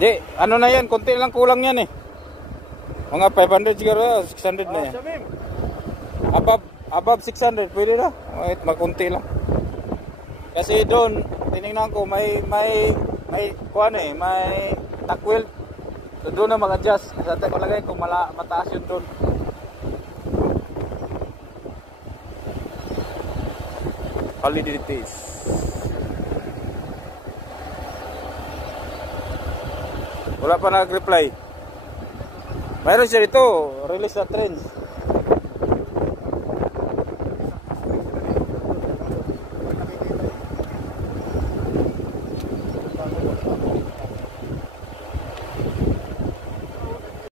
Di, ano na yan, konti lang kulang yan eh. Mga 500 siguro, 600 na yan. Above 600, pwede na. Wait, makunti lang. Kasi doon, tinignan ko, may kuhan eh, may takwil. So doon na mag-adjust. Sa palagay ko, mataas yun doon. Holidays. Wala pa nag-reply. Mayroon siya dito, release na trends.